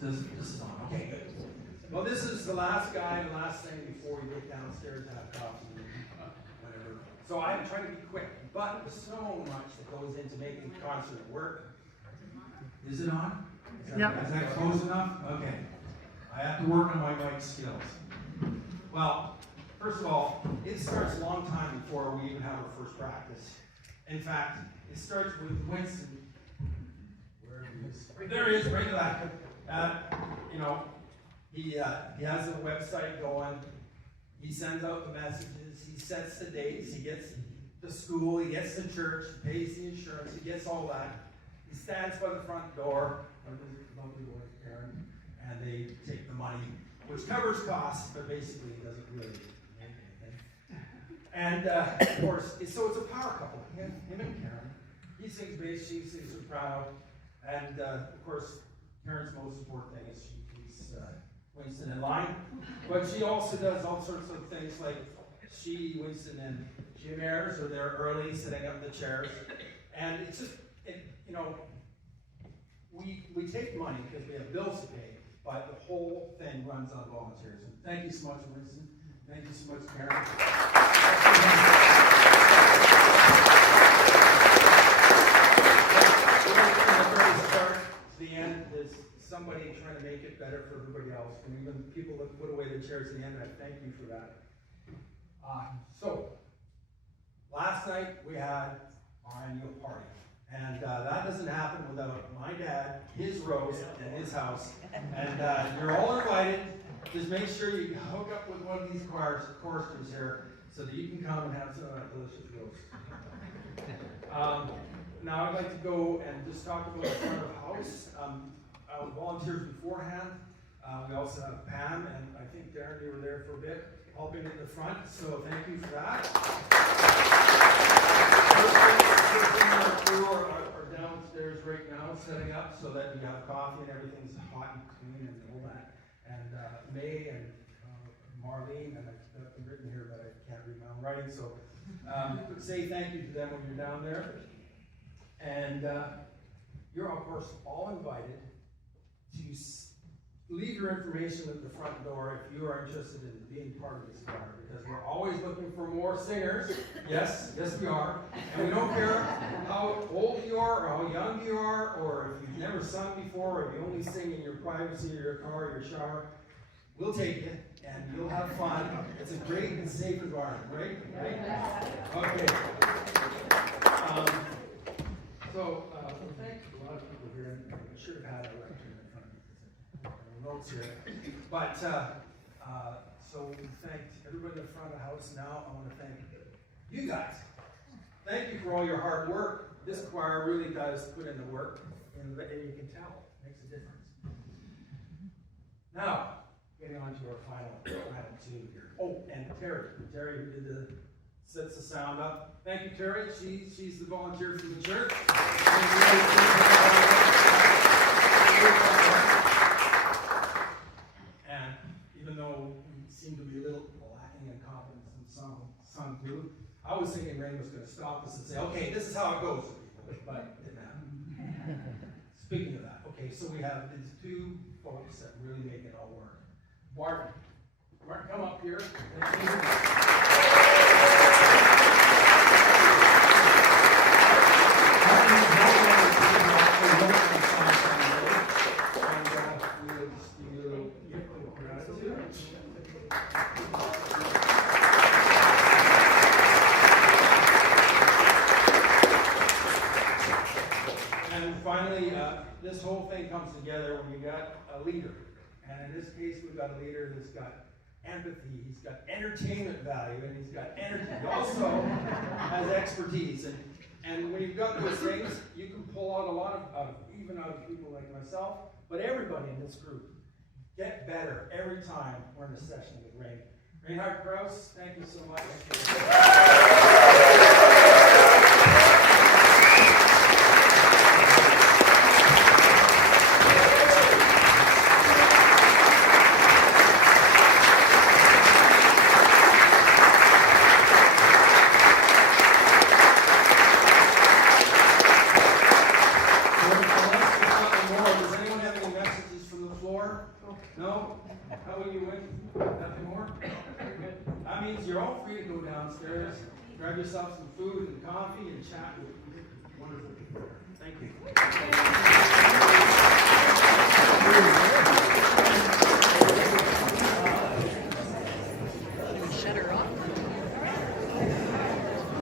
This is on. Okay, good. Well, this is the last guy, the last thing before we get downstairs to have coffee and whatever. So I'm trying to be quick, but there's so much that goes into making the concert work. Is it on? Is that close enough? Okay. I have to work on my mic skills. Well, first of all, it starts a long time before we even have our first practice. In fact, it starts with Winston. Where he is? There he is, right to that. He has a website going. He sends out the messages. He sets the dates. He gets the school. He gets the church. He pays the insurance. He gets all that. He stands by the front door. Lovely boy, Karen, and they take the money, which covers costs, but basically it doesn't really make anything. And of course, so it's a power couple. Him and Karen. He sings bass. She sings soprano. And of course, Karen's most important thing is she keeps Winston in line. But she also does all sorts of things like Winston and Jim Ayers are there early setting up the chairs. And it's just, we take money because we have bills to pay, but the whole thing runs on volunteers. And thank you so much, Winston. Thank you so much, Karen. The end is somebody trying to make it better for everybody else, and even people that put away their chairs at the end. I thank you for that. So last night we had our annual party, and that doesn't happen without my dad, his roast, and his house. And you're all invited. Just make sure you hook up with one of these choristers here, so that you can come and have some of that delicious roast. Now I'd like to go and just talk about the front of the house. Volunteers beforehand. We also have Pam, and I think Darren, you were there for a bit, helping at the front, so thank you for that. First thing are downstairs right now, setting up so that we have coffee and everything's hot and clean and all that. And May and Marlene, and I've got them written here, but I can't read my own writing, so say thank you to them when you're down there. And you're, of course, all invited to leave your information at the front door if you are interested in being part of this choir, because we're always looking for more singers. Yes, we are. And we don't care how old you are, or how young you are, or if you've never sung before, or if you only sing in your privacy, or your car, or your shower. We'll take you, and you'll have fun. It's a great and safe environment, right? Okay. So thank you. A lot of people here. I should have had a lecture in front of me because I have notes here. But so we thanked everybody in the front of the house. Now I want to thank you guys. Thank you for all your hard work. This choir really does put in the work, and you can tell it makes a difference. Now, getting on to our final tune here. Oh, and Terry who sets the sound up. Thank you, Terry. She's the volunteer from the church. And even though we seem to be a little lacking in confidence in song too, I was thinking Ray was going to stop us and say, "Okay, this is how it goes," but it didn't happen. Speaking of that, okay, so we have these two folks that really make it all work. Martin, come up here. Thank you. And finally, this whole thing comes together when you got a leader. And in this case, we've got a leader that's got empathy, he's got entertainment value, and he's got energy. He also has expertise. And when you've got those things, you can pull out a lot of even out of people like myself, but everybody in this group get better every time we're in a session with Ray. Reinhard Krause, thank you so much. How will you win? Nothing more? Very good. That means you're all free to go downstairs, grab yourself some food and coffee, and chat with wonderful people. Thank you.